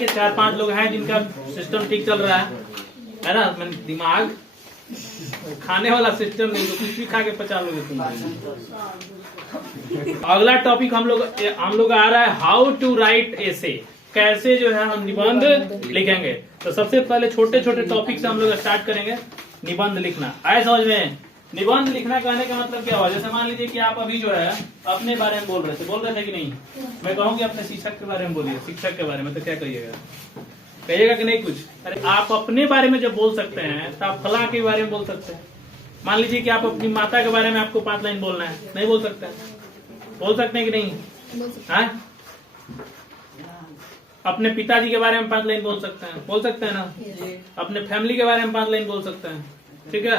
के 4-5 लोग हैं जिनका सिस्टम ठीक चल रहा है ना, दिमाग खाने वाला सिस्टम नहीं, तो कुछ भी खा के 50 लोग सुन रहे हैं। अगला टॉपिक हम लोग आ रहा है हाउ टू राइट एसे, कैसे जो है हम निबंध लिखेंगे। तो सबसे पहले छोटे छोटे टॉपिक से हम लोग स्टार्ट करेंगे निबंध लिखना। आए समझ में? निबंध लिखना कहने का मतलब क्या हुआ? जैसे मान लीजिए कि आप अभी जो है अपने बारे में बोल रहे थे कि नहीं? मैं कहूँगी अपने शिक्षक के बारे में बोलिए, शिक्षक के बारे में, तो क्या कहिएगा? कहिएगा कि नहीं कुछ? अरे आप अपने बारे में जब बोल सकते हैं तो आप फला के बारे में बोल सकते हैं। मान लीजिए कि आप अपनी माता के बारे में आपको 5 लाइन बोलना है, नहीं बोल सकते हैं? बोल सकते हैं कि नहीं? हाँ, अपने पिताजी के बारे में 5 लाइन बोल सकते हैं, बोल सकते हैं ना? अपने फैमिली के बारे में 5 लाइन बोल सकते हैं, ठीक है?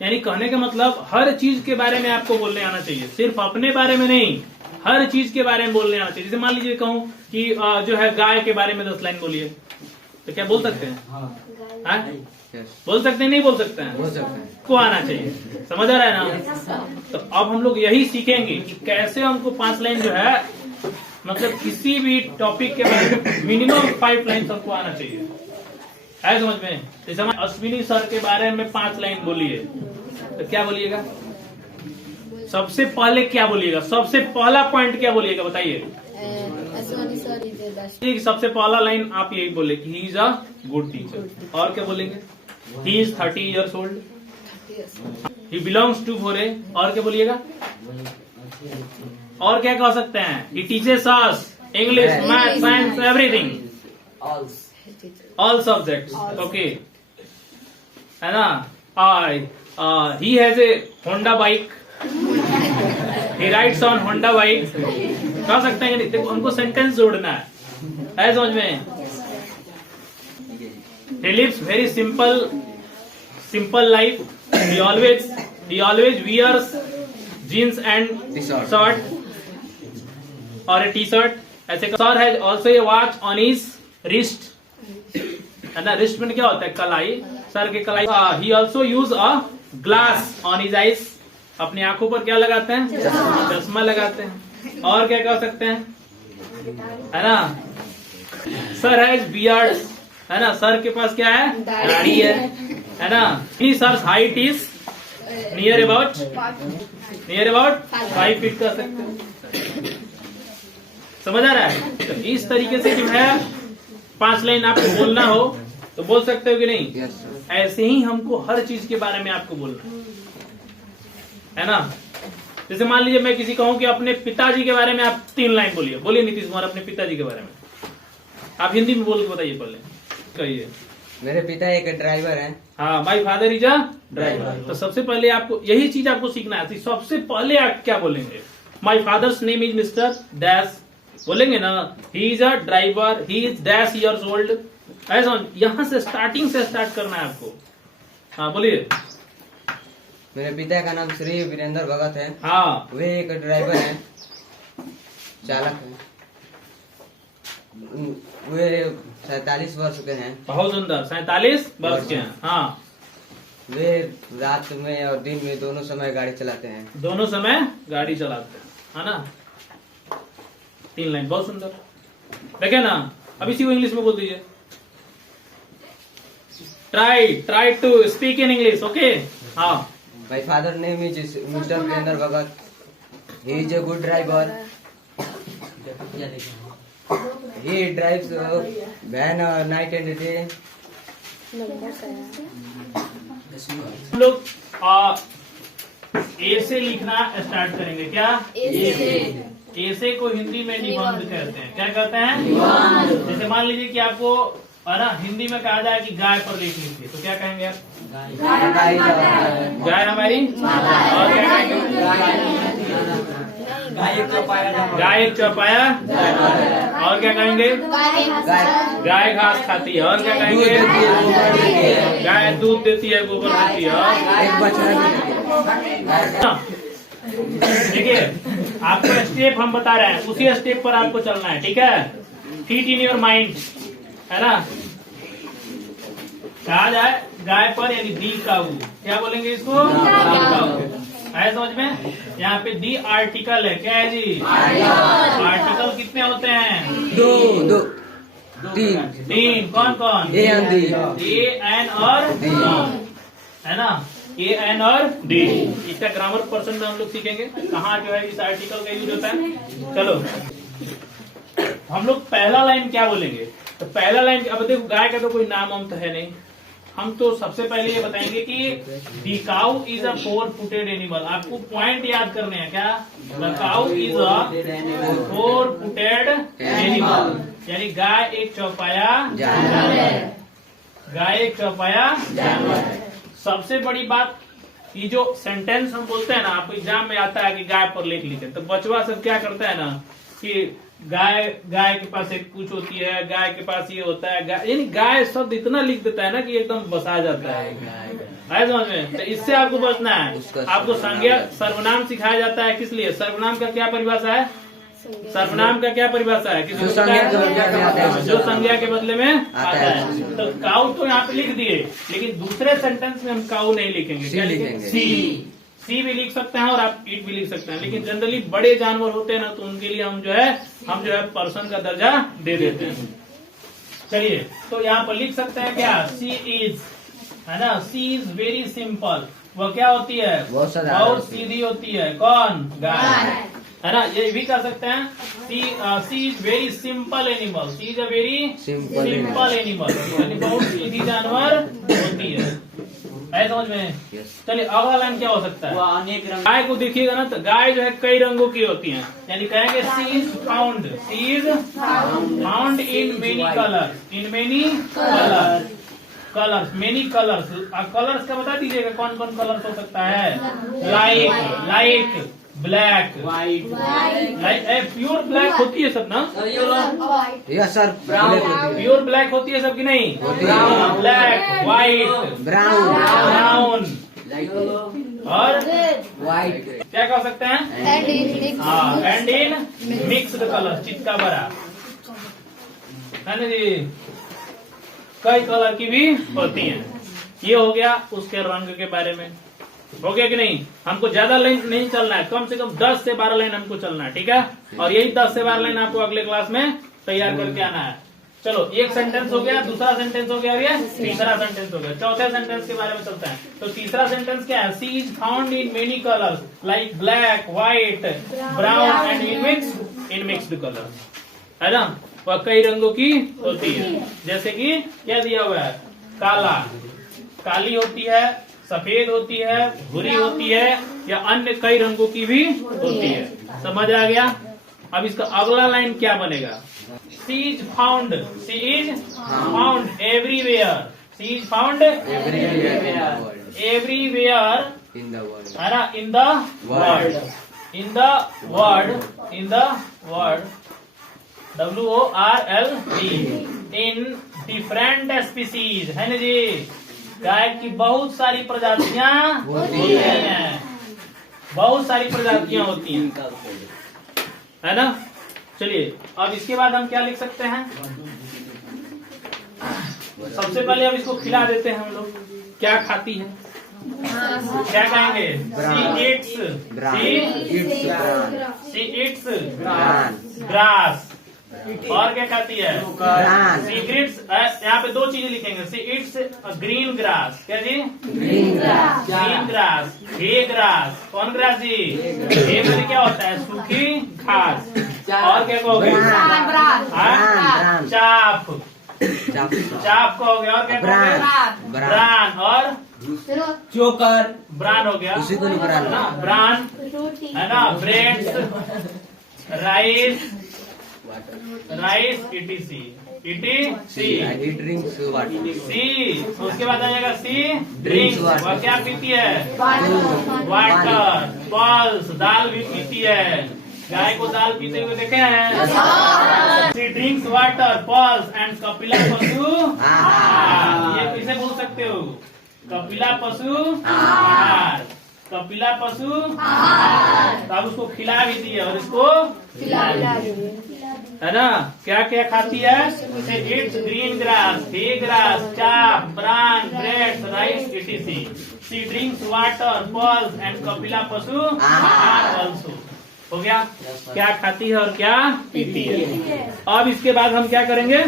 यानी कहने का मतलब हर चीज के बारे में आपको बोलने आना चाहिए, सिर्फ अपने बारे में नहीं, हर चीज के बारे में बोलने आना चाहिए। जैसे मान लीजिए कहूँ कि जो है गाय के बारे में 10 लाइन बोलिए, तो क्या बोल सकते हैं? हाँ? बोल सकते हैं, नहीं बोल सकते हैं? बोल सकते हैं। को आना चाहिए, समझ आ रहा है ना? तो अब हम लोग यही सीखेंगे कि कैसे हमको 5 लाइन जो है, मतलब किसी भी टॉपिक के बारे में मिनिमम 5 लाइन सबको आना चाहिए, है समझ में? जैसे हम अश्विनी सर के बारे में 5 लाइन बोलिए, तो क्या बोलिएगा? सबसे पहले क्या बोलिएगा? सबसे पहला पॉइंट क्या बोलिएगा बताइए? सबसे पहला लाइन आप यही बोले कि he is a good teacher. और क्या बोलेंगे? He is 30 years old, he belongs to फोरे। और क्या बोलिएगा? और क्या कह सकते हैं? He teaches us English, math, science, everything, all subjects, okay, है ना? He has a Honda bike, he rides on Honda bike. कह सकते हैं कि नहीं? देखो हमको सेंटेंस जोड़ना है समझ में? He lives very simple life, he always wears jeans and shirt or a t-shirt। ऐसे sir has also a watch on his wrist, है ना? रिस्ट में क्या होता है? कलाई, सर के कलाई। he also use a glass on his eyes, अपनी आंखों पर क्या लगाते हैं? चश्मा लगाते हैं। और क्या कह सकते हैं? है ना? सर हैज बियर्ड, है ना? सर के पास क्या है? दाढ़ी है ना? Sir height is near about 5 feet कर सकते हैं। समझ आ रहा है? तो इस तरीके से जो है 5 लाइन आपको बोलना हो तो बोल सकते हो कि नहीं? ऐसे ही हमको हर चीज के बारे में आपको बोलना है ना? जैसे मान लीजिए मैं किसी कहूँ कि अपने पिताजी के बारे में आप 3 लाइन बोलिए। बोलिए नीतीश कुमार अपने पिताजी के बारे में, आप हिंदी में बोल के बताइए। पहले कहिए। मेरे पिता एक ड्राइवर हैं। हाँ, my father is a driver. तो सबसे पहले आपको यही चीज आपको सीखना है। सबसे पहले आप क्या बोलेंगे? My father's name is mister dash, बोलेंगे ना? ही is a driver, he is dash years old. ऐसा यहाँ से स्टार्टिंग से स्टार्ट करना है आपको। हाँ बोलिए। मेरे पिता का नाम श्री वीरेंद्र भगत है। हाँ, वे एक ड्राइवर हैं, चालक हैं। वे 47 वर्ष के हैं। बहुत सुंदर, 47 वर्ष के हैं। हाँ, वे रात में और दिन में दोनों समय गाड़ी चलाते हैं। दोनों समय गाड़ी चलाते हैं, है ना? 3 लाइन, बहुत सुंदर। देखे ना? अब इसी को इंग्लिश में बोल दीजिए। Try to speak in English, okay? हाँ। My father name is Mr. Virendra Bhagat. He is a good driver. He drives van night and day. हम लोग ए से लिखना स्टार्ट करेंगे। क्या? ए से को हिंदी में निबंध कहते हैं। क्या कहते हैं? जैसे मान लीजिए कि आपको है ना हिंदी में कहा जाए कि गाय पर लिख लीजिए, तो क्या कहेंगे आप? गाय हमारी। और क्या कहेंगे? गाय एक चौपाया। और क्या कहेंगे? गाय घास खाती है। और क्या कहेंगे? गाय दूध देती है, गोबर देती है। देखिए आपको स्टेप हम बता रहे हैं, उसी स्टेप पर आपको चलना है, ठीक है? फीट इन योर माइंड, है ना? कहा जाए गाय पर, यानी दी काऊ। क्या बोलेंगे इसको? है समझ में? यहाँ पे दी आर्टिकल है। क्या है जी? आर्टिकल कितने होते हैं? 2। तीन। कौन कौन? A and D. A N और डी, है ना? ए एन और डी। इसका ग्रामर पर्सन में हम लोग सीखेंगे कहाँ जो है इस आर्टिकल का यूज होता है। चलो हम लोग पहला लाइन क्या बोलेंगे? तो पहला लाइन, अब देखो गाय का तो कोई नाम हम तो है नहीं, हम तो सबसे पहले ये बताएंगे कि the cow is a 4 footed animal. आपको पॉइंट याद करने हैं क्या? The cow is a 4 footed animal, यानी गाय एक चौपाया जानवर। गाय एक चौपाया जानवर। सबसे बड़ी बात, ये जो सेंटेंस हम बोलते हैं ना, आपको एग्जाम में आता है कि गाय पर लेख लिखे, तो बचवा सब क्या करता है ना कि गाय के पास एक पूंछ होती है, गाय के पास ये होता है, यानी गाय शब्द इतना लिख देता है ना कि एकदम बसा जाता है। आए समझ में? तो इससे आपको बचना है। आपको संज्ञा सर्वनाम सिखाया जाता है, किस लिए? सर्वनाम का क्या परिभाषा है? सर्वनाम का क्या परिभाषा है? किसी जो संज्ञा के बदले में आता है। तो काऊ तो यहाँ पे लिख दिए, लेकिन दूसरे सेंटेंस में हम काऊ नहीं लिखेंगे। क्या लिखेंगे? सी भी लिख सकते हैं और आप इट भी लिख सकते हैं, लेकिन जनरली बड़े जानवर होते हैं ना, तो उनके लिए हम जो है पर्सन का दर्जा दे देते हैं। चलिए, तो यहाँ पर लिख सकते हैं क्या? सी इज, है ना? She is very simple. वो क्या होती है? बहुत सीधी होती है। कौन? गाय, है ना? ये भी कर सकते हैं। She is very simple animal. She is a very simple animal, यानी बहुत सीधी जानवर होती है। है समझ में? चलिए अगला लाइन क्या हो सकता है? गाय को देखिएगा ना, तो गाय जो है कई रंगों की होती है, यानी कहेंगे she is found. She is found in many colours. In many colours, many colours. Colours का बता दीजिएगा कौन कौन कलर्स हो सकता है? Like black, white, pure black होती है सब ना? Yes sir. प्योर ब्लैक होती है सब की नहीं? ब्लैक, व्हाइट, ब्राउन और व्हाइट। क्या कह सकते हैं? And in mixed colour. चित्का बरा, है ना जी? कई कलर की भी होती हैं। ये हो गया उसके रंग के बारे में। हो गया कि नहीं? हमको ज्यादा लाइन नहीं चलना है, कम से कम 10 से 12 लाइन हमको चलना है, ठीक है? और यही 10 से 12 लाइन आपको अगले क्लास में तैयार करके आना है। चलो, एक सेंटेंस हो गया, दूसरा सेंटेंस हो गया, और ये तीसरा सेंटेंस हो गया। चौथे सेंटेंस के बारे में चलते हैं। तो तीसरा सेंटेंस क्या है? She is found in many colours like black, white, brown and in mixed colours, है ना? वह कई रंगों की होती है, जैसे कि क्या दिया हुआ है? काला, काली होती है, सफेद होती है, भूरी होती है, या अन्य कई रंगों की भी होती है। समझ आ गया? अब इसका अगला लाइन क्या बनेगा? She is found. She is found everywhere. She is found everywhere in the world, है ना? In the world, in the world, in the world, WORLD, in different species, है ना जी? गाय की बहुत सारी प्रजातियां होती हैं, बहुत सारी प्रजातियां होती हैं, है ना? चलिए, अब इसके बाद हम क्या लिख सकते हैं? सबसे पहले अब इसको खिला देते हैं हम लोग। क्या खाती है? क्या कहेंगे? See it's grass. और क्या खाती है? सीक्रेट्स। यहाँ पे 2 चीजें लिखेंगे। सी इट्स ग्रीन ग्रास। क्या जी? ग्रीन ग्रास, हे ग्रास। कौन ग्रास जी? हे में क्या होता है? सूखी घास। और क्या कहोगे? चाप, चाप कहोगे। और क्या कहोगे? ब्रान और चोकर। ब्रान हो गया, उसी को नहीं ब्रान, है ना? Breads, rice, ETC, he drinks water. She, उसके बाद आ जाएगा सी ड्रिंक्स। वह क्या पीती है? वाटर। पल्स, दाल भी पीती है। गाय को दाल पीते हुए देखे हैं? She drinks water, pulse and Kapila पशु आहार। ये कैसे बोल सकते हो? कपिला पशु आहार, कपिला पशु आहार। अब उसको खिला भी दिए और इसको है ना? क्या क्या खाती है? It's green grass, hey grass, chaff, bran, bread, rice, ETC। She drinks water, pulse and Kapila पशु आहार ऑल्सो। हो गया? क्या खाती है और क्या पीती है। अब इसके बाद हम क्या करेंगे?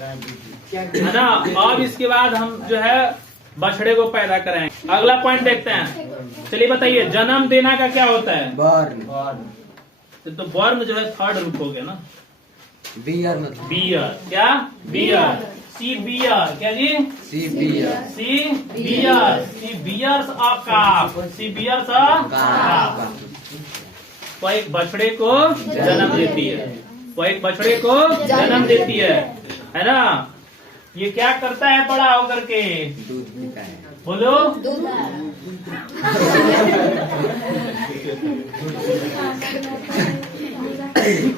है ना। अब इसके बाद हम जो है बछड़े को पैदा कराएंगे। अगला पॉइंट देखते हैं। चलिए बताइए, जन्म देना का क्या होता है? बॉर्न। तो बॉर्न जो है थर्ड रूप हो गया ना। बियर मतलब बियर, क्या? बियर, सी बियर, क्या जी? सी बियर। सी बियर, सी बियर्स अ काफ, सी बियर्स अ काफ। वो एक बछड़े को जन्म देती है, वो एक बछड़े को जन्म देती है ना। ये क्या करता है बड़ा होकर के? दूध पीता है। बोलो।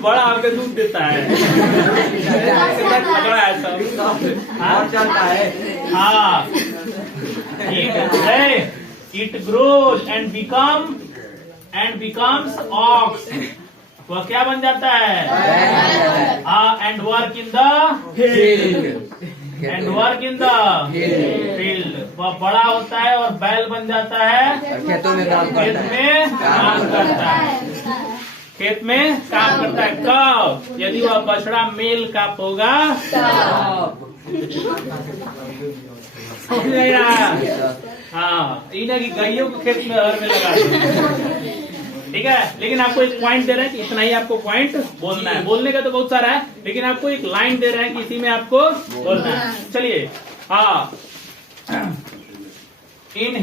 बड़ा होकर दूध देता है। पकड़ा है सब। हाँ चलता है। हाँ, it grows and becomes ox. वह क्या बन जाता है? And work in the field वह बड़ा होता है और बैल बन जाता है। खेतों में काम खेत करता है। में काम करता है। खेत में काम करता है कब? यदि वह बछड़ा मेल का होगा। समझ नहीं रहा? हाँ, इन्हें की गायों को खेत में हर में लगा दो। ठीक है, लेकिन आपको एक पॉइंट दे रहे हैं कि इतना ही आपको पॉइंट बोलना है। बोलने का तो बहुत सारा है, लेकिन आपको एक लाइन दे रहे हैं कि इसी में आपको बोलना है। चलिए, हाँ, in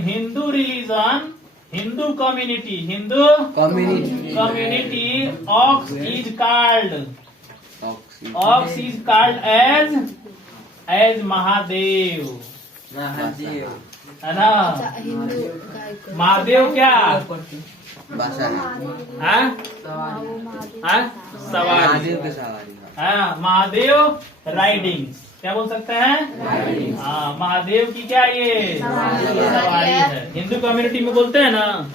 Hindu religion, Hindu community ox is called as Mahadev, है ना। महादेव क्या भाषा है? सवारी। हाँ, महादेव राइडिंग, क्या बोल सकते हैं? हाँ, महादेव की क्या ये सवारी है। हिंदू कम्युनिटी में बोलते हैं ना,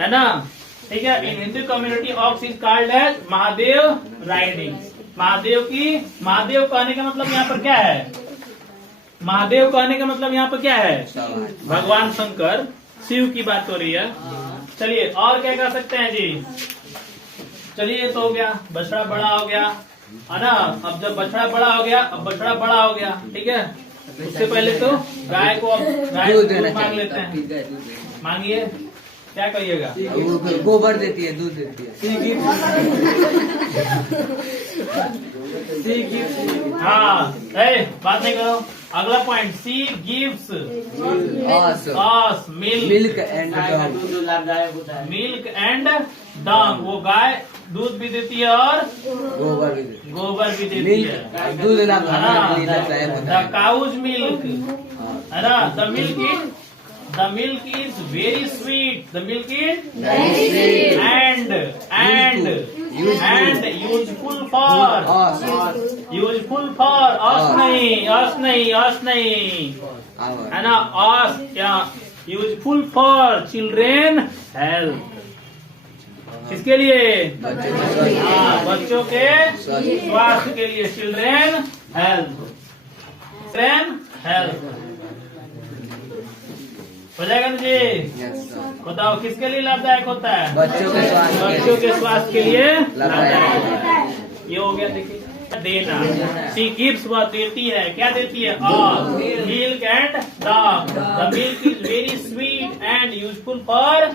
है ना। ठीक है, in Hindu community ox is called as Mahadev riding. Mahadev कहने का मतलब यहाँ पर क्या है? महादेव कहने का मतलब यहाँ पर क्या है? भगवान शंकर, शिव की बात हो रही है। चलिए, और क्या कर सकते हैं जी? चलिए, तो हो गया, बछड़ा बड़ा हो गया, है ना। अब जब बछड़ा बड़ा हो गया, अब बछड़ा बड़ा हो गया, ठीक है। उससे पहले तो गाय को दूध मांग लेते हैं। मांगिए, क्या कहिएगा? गोबर देती है, दूध देती है। हाँ, बात नहीं करो। अगला point, she gives us milk and dung. वो गाय दूध भी देती है और गोबर भी देती है। दूध द काउज मिल्क, है ना। The milk is very sweet, and useful for us नहीं, है ना। us क्या? Useful for children health. किसके लिए? बच्चों के स्वास्थ्य के लिए। चिल्ड्रेन हेल्थ, हो जाएगा ना जी? बताओ, किसके लिए लाभदायक होता है? बच्चों के स्वास्थ्य के लिए लाभदायक। ये हो गया। देखिए, देना, सी गिव्स, वह देती है। क्या देती है? Milk and the milk is very sweet and useful for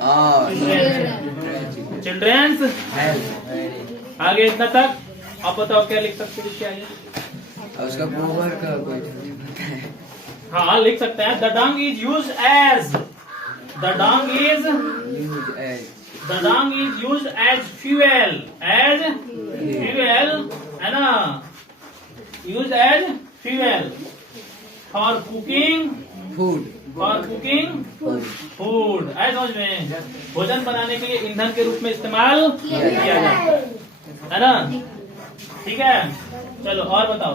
children's. आगे इतना तक आप बताओ, क्या लिख सकते हैं? क्या है उसका गोबर का कोई? हाँ, लिख सकते हैं। The dung is use as fuel, है ना। Use as fuel for cooking food. ऐसा समझ में, भोजन बनाने के लिए ईंधन के रूप में इस्तेमाल किया जाता है ना। ठीक है, चलो और बताओ।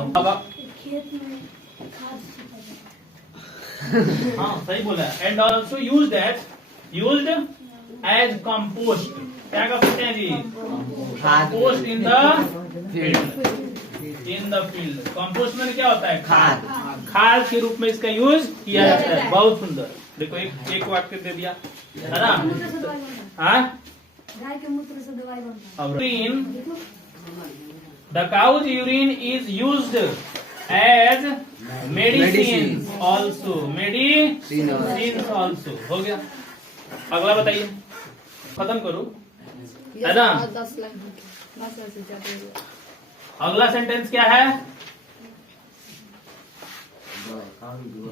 हाँ, सही बोला। And also used as compost. क्या कर सकते हैं जी? Compost in the field. Compost में क्या होता है? खाद के रूप में इसका यूज किया जाता है। बहुत सुंदर। देखो, एक वाक्य दे दिया, है ना। हाँ, गाय के मूत्र से दवाई बनता है। Protein the cow's urine is used as medicine also, medicine also. हो गया। अगला बताइए, खत्म करो, है ना। 10 लाख से ज्यादा। अगला सेंटेंस क्या है?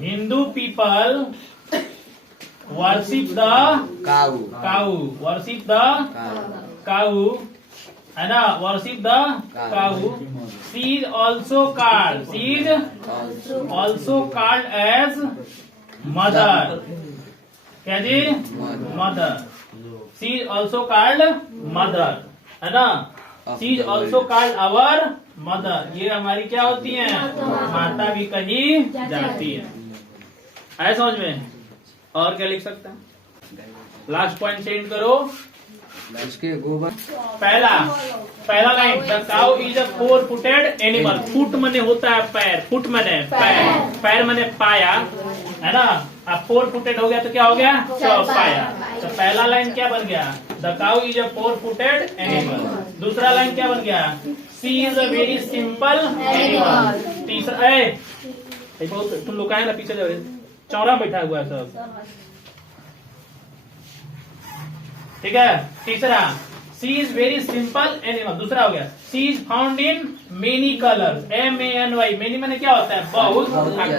Hindu people worship the cow cow, worship the cow, है ना, worship the cow. She is also called, she is also called as mother. क्या जी? Mother. She is also called mother, है ना। She is also called our mother. ये हमारी क्या होती है? माता भी कही जाती है। आए समझ में? और क्या लिख सकते हैं? लास्ट पॉइंट चेंज करो। इसके गोबर पहला line, the cow is a 4 footed animal. Foot मने होता है पैर, फुट मने पैर, पैर मने पाया, है ना। अब 4 फुटेड हो गया तो क्या हो गया? चौपाया। तो पहला लाइन क्या बन गया? The cow is a 4 footed animal. दूसरा लाइन क्या बन गया? She is a very simple animal. तीसरा, बहुत तुम लोग आए ना पीछे जाओ, चौरा बैठा हुआ है सब, ठीक है। तीसरा, she is very simple animal. दूसरा हो गया, she is found in many colours, MANY। Many मैंने क्या होता है? बहुत।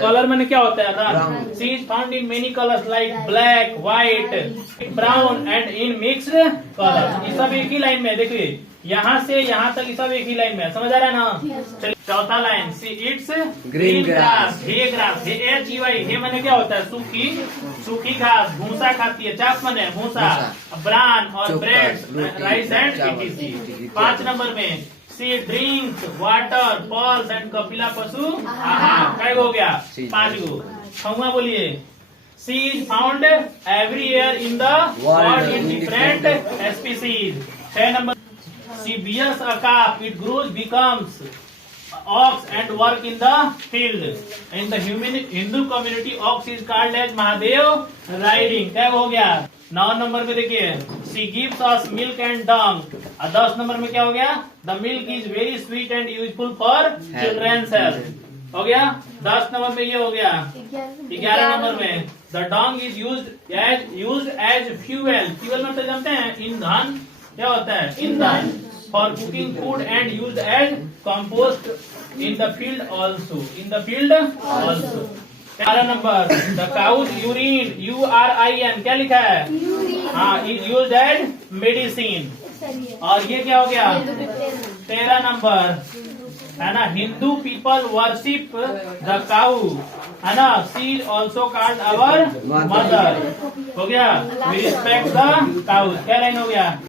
कलर मैंने क्या होता है? रंग। She is found in many colours like black, white, brown and in mixed colours. ये सब एक ही लाइन में, देखिए यहाँ से यहाँ तक ये सब एक ही लाइन में है। समझ आ रहा है ना? चलिए चौथा line, see it's green grass, hey grass, HEY। Hey मैंने क्या होता है? सूखी घास, भूसा खाती है। चाप मैंने भूसा, ब्रान और bread, rice and etc। 5 number में, she drinks water, pulse and Kapila पशु आहार। क्या हो गया? 5 गो। 6वां बोलिए, she is found everywhere in the world in different species. 6 number, she bears a calf, it grows, becomes ox and work in the field. In the Hindu community, ox is called as Mahadev riding। क्या हो गया? 9 number में देखिए, she gives us milk and dung। 10 number में क्या हो गया? The milk is very sweet and useful for children's health। हो गया। 10 नंबर में ये हो गया। 11 नंबर में, the dung is used as fuel। Fuel मतलब जानते हैं? ईंधन। क्या होता है? ईंधन। For cooking food and use as compost in the field also, in the field also. 11 number, the cow's urine, URIN, क्या लिखा है? हाँ, इज यूज एज मेडिसिन। और ये क्या हो गया? 13 नंबर, है ना, Hindu people worship the cow, है ना। She is also called our mother. हो गया। We respect the cow. क्या लाइन हो गया?